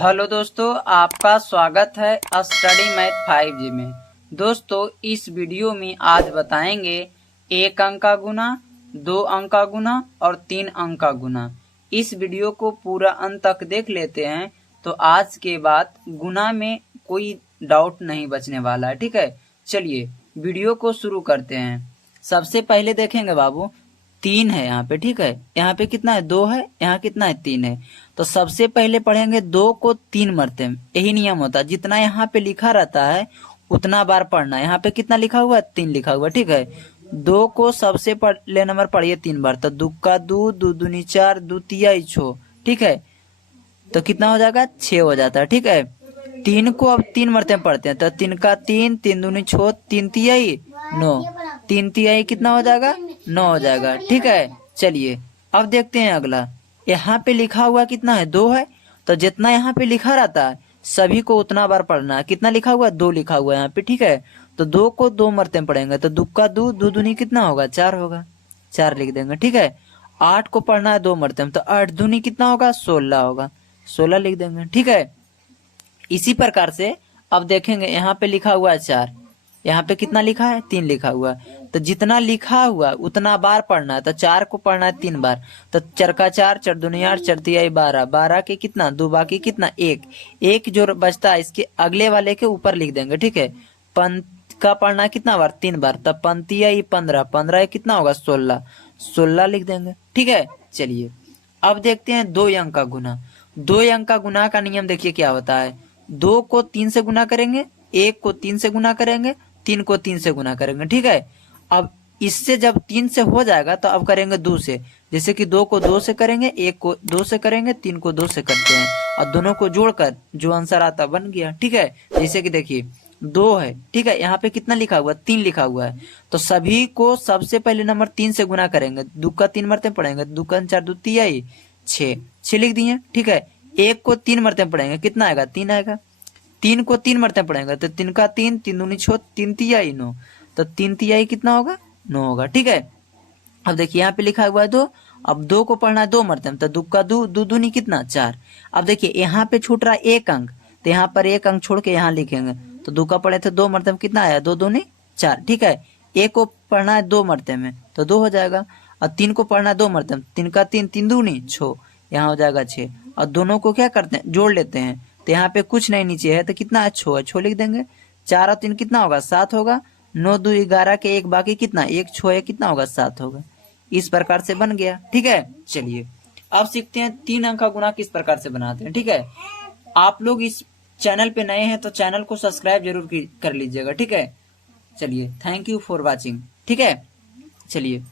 Hello दोस्तों, आपका स्वागत है स्टडी मैथ 5G में। दोस्तों, इस वीडियो में आज बताएंगे 1 अंक का गुना, 2 अंक का गुना और 3 अंक का गुना। इस वीडियो को पूरा अंत तक देख लेते हैं तो आज के बाद गुना में कोई डाउट नहीं बचने वाला है। ठीक है, चलिए वीडियो को शुरू करते हैं। सबसे पहले देखेंगे बाबू, 3 है यहाँ पे। ठीक है, यहाँ पे कितना है? 2 है। यहाँ कितना है? 3 है। तो सबसे पहले पढ़ेंगे 2 को 3 मरते में। यही नियम होता है, जितना यहाँ पे लिखा रहता है उतना बार पढ़ना है। यहाँ पे कितना लिखा हुआ है? 3 लिखा हुआ है। ठीक है, 2 को सबसे पहले नंबर पढ़िए 3 बार। तो 2 का 2, 2 दूनी 4, 2 तिया 6। ठीक है, तो कितना हो जाएगा? 6 हो जाता है। ठीक है, 3 को अब 3 मरते में पढ़ते हैं। तो 3 का 3, 3 दूनी 6, 3 तिहाई 9, 3 तिहाई कितना हो जाएगा? 9 हो जाएगा। ठीक है, चलिए अब देखते हैं अगला। यहाँ पे लिखा हुआ कितना है? 2 है। तो जितना यहाँ पे लिखा रहता है सभी को उतना बार पढ़ना है। कितना लिखा हुआ है? 2 लिखा हुआ है यहाँ पे। ठीक है, तो 2 को 2 मरते में पढ़ेंगे। तो 2 का 2, 2 दूनी कितना होगा? 4 होगा। 4 लिख देंगे। ठीक है, 8 को पढ़ना है 2 मरते में। तो 8 दूनी कितना होगा? 16 होगा। 16 लिख देंगे। ठीक है, इसी प्रकार से अब देखेंगे यहाँ पे लिखा हुआ है 4, यहाँ पे कितना लिखा है? 3 लिखा हुआ है। तो जितना लिखा हुआ उतना बार पढ़ना है। तो 4 को पढ़ना है 3 बार। तो 4 का 4, 4 दूनी 8, 4 तिहाई 12, 12 के कितना? 2 बाकी कितना? 1। 1 जो बचता है इसके अगले वाले के ऊपर लिख देंगे। ठीक है, पंत का पढ़ना है कितना बार? 3 बार। तब पंतियाई 15, 15 कितना होगा? 16, 16 लिख देंगे। ठीक है, चलिए अब देखते हैं 2 अंक का गुना। 2 अंक का गुना का नियम देखिए क्या होता है। 2 को 3 से गुना करेंगे, 1 को 3 से गुना करेंगे, 3 को 3 से गुना करेंगे। ठीक है, अब इससे जब 3 से हो जाएगा तो अब करेंगे 2 से। जैसे कि 2 को 2 से करेंगे, 1 को 2 से करेंगे, 3 को 2 से करते हैं और दोनों को जोड़कर जो आंसर आता बन गया। ठीक है, जैसे कि देखिए 2 है। ठीक है, यहाँ पे कितना लिखा हुआ है? 3 लिखा हुआ है। तो सभी को सबसे पहले नंबर 3 से गुना करेंगे। 2 का 3 मरते पड़ेंगे। 2 का 4, 2 तिहाई 6, 6 लिख दिए। ठीक है, 1 को 3 मरते पड़ेंगे। कितना आएगा? 3 आएगा। 3 को 3 मरते पड़ेंगे। तो 3 का 3, 3 दूनी 6, 3 तिहाई 9। तो 3 तिहाई कितना होगा? 9 होगा। ठीक है, अब देखिए यहाँ पे लिखा हुआ है 2। अब 2 को पढ़ना है 2 मरते में। तो 2 का 2, 2 दूनी कितना? 4। अब देखिए यहाँ पे छूट रहा है 1 अंक, तो यहाँ पर 1 अंक छोड़ के यहाँ लिखेंगे। तो 2 का पढ़े थे 2 मरते में, कितना आया? 2 दूनी 4। ठीक है, 1 को पढ़ना है 2 मरते में तो 2 हो जाएगा। और 3 को पढ़ना है 2 मरते में। 3 का 3, 3 दूनी 6, यहाँ हो जाएगा 6। और दोनों को क्या करते हैं? जोड़ लेते हैं। तो यहाँ पे कुछ नहीं नीचे है, तो कितना है? 6 है। 6 लिख देंगे। 4 और 3 कितना होगा? 7 होगा। 9 2 11 के 1 बाकी कितना? 1, 6 है कितना होगा? 7 होगा। इस प्रकार से बन गया। ठीक है, चलिए अब सीखते हैं 3 अंक का गुना किस प्रकार से बनाते हैं। ठीक है, आप लोग इस चैनल पे नए हैं तो चैनल को सब्सक्राइब जरूर कर लीजिएगा। ठीक है, चलिए थैंक यू फॉर वॉचिंग। ठीक है, चलिए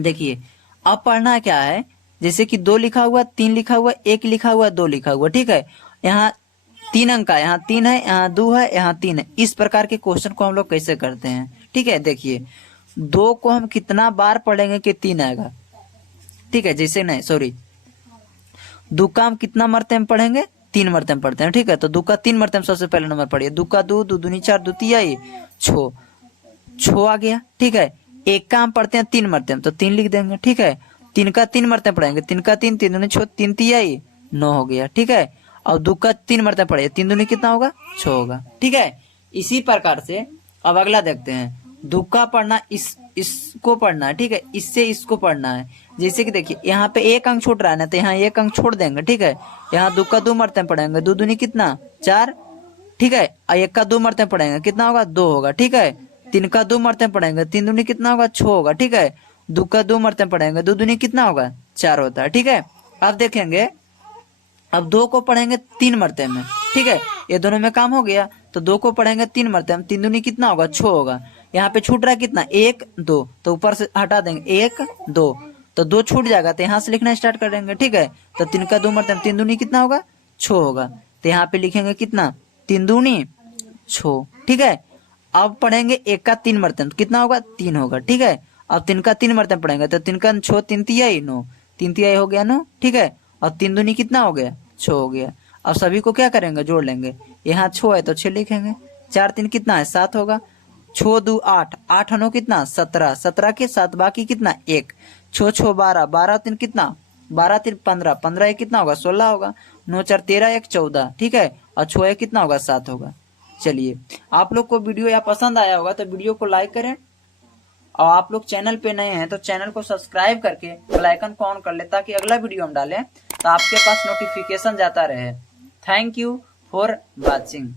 देखिए अब पढ़ना क्या है। जैसे कि 2 लिखा हुआ, 3 लिखा हुआ, 1 लिखा हुआ, 2 लिखा हुआ। ठीक है, यहाँ 3 अंक का, यहाँ 3 है, यहाँ 2 है, यहाँ 3 है। इस प्रकार के क्वेश्चन को हम लोग कैसे करते हैं? ठीक है, देखिए 2 को हम कितना बार पढ़ेंगे कि 3 आएगा? ठीक है, जैसे नहीं सॉरी 2 का हम कितना मरते में पढ़ेंगे? 3 मरते में पढ़ते हैं। ठीक है, तो 2 का 3 मरते में सबसे पहले नंबर पढ़िए। 2 का 2, 2 दूनी 4, 2 तिहाई 6, 6 आ गया। ठीक है, 1 का हम पढ़ते हैं 3 मरते में तो 3 लिख देंगे। ठीक है, 3 का 3 मरते पढ़ेंगे। 3 का 3, 3 दूनी 6, 3 तिहाई 9 हो गया। ठीक है, और 2 का 3 मरते पढ़िए। 3 दूनी कितना होगा? 6 होगा। ठीक है, इसी प्रकार से अब अगला देखते हैं। 2 का पढ़ना इसको पढ़ना है। ठीक है, इससे इसको पढ़ना है। जैसे कि देखिए यहाँ पे 1 अंक छूट रहा है ना, तो यहाँ 1 अंक छोड़ देंगे। ठीक है, यहाँ 2 का 2 मरते पढ़ेंगे। 2 दूनी कितना? 4। ठीक है, और 1 का 2 मरते पढ़ेंगे, कितना होगा? 2 होगा। ठीक है, 3 का 2 मरते पढ़ेंगे। 3 दूनी कितना होगा? 6 होगा। ठीक है, 2 का 2 मरते पढ़ेंगे। 2 दूनी कितना होगा? 4 होता है। ठीक है, अब देखेंगे अब 2 को पढ़ेंगे 3 मरते में। ठीक है, ये दोनों में काम हो गया। तो 2 को पढ़ेंगे 3 मरते में। 3 दूनी कितना होगा? 6 होगा। यहाँ पे छूट रहा है कितना? 1 2, तो ऊपर से हटा देंगे 1 2, तो 2 छूट जाएगा। तो यहाँ से लिखना स्टार्ट कर देंगे। ठीक है, तो 3 का 2 मरते में 3 दूनी कितना होगा? 6 होगा। तो यहाँ पे लिखेंगे कितना? 3 दूनी 6। ठीक है, अब पढ़ेंगे 1 का 3 मरते में, कितना होगा? 3 होगा। ठीक है, अब 3 का 3 मरते में पढ़ेंगे। तो 3 का 6, 3 तिहाई 9, 3 तिहाई हो गया 9। ठीक है, और 3 दूनी कितना हो गया? 6 हो गया। अब सभी को क्या करेंगे? जोड़ लेंगे। यहाँ 6 है तो 6 लिखेंगे। 4 3 कितना है? 7 होगा। 6 2 8, 8 9 कितना? 17, 17 के 7 बाकी कितना? 1, 6 6 12, 12 3 कितना? 12 3 15, 15 एक कितना होगा 16 होगा, 9 4 13 1 14, ठीक है, और 6 एक कितना होगा 7 होगा। चलिए, आप लोग को वीडियो यह पसंद आया होगा तो वीडियो को लाइक करें, और आप लोग चैनल पे नए हैं तो चैनल को सब्सक्राइब करके बेल आइकन को ऑन कर ले, ताकि अगला वीडियो हम डालें तो आपके पास नोटिफिकेशन जाता रहे। Thank you for watching.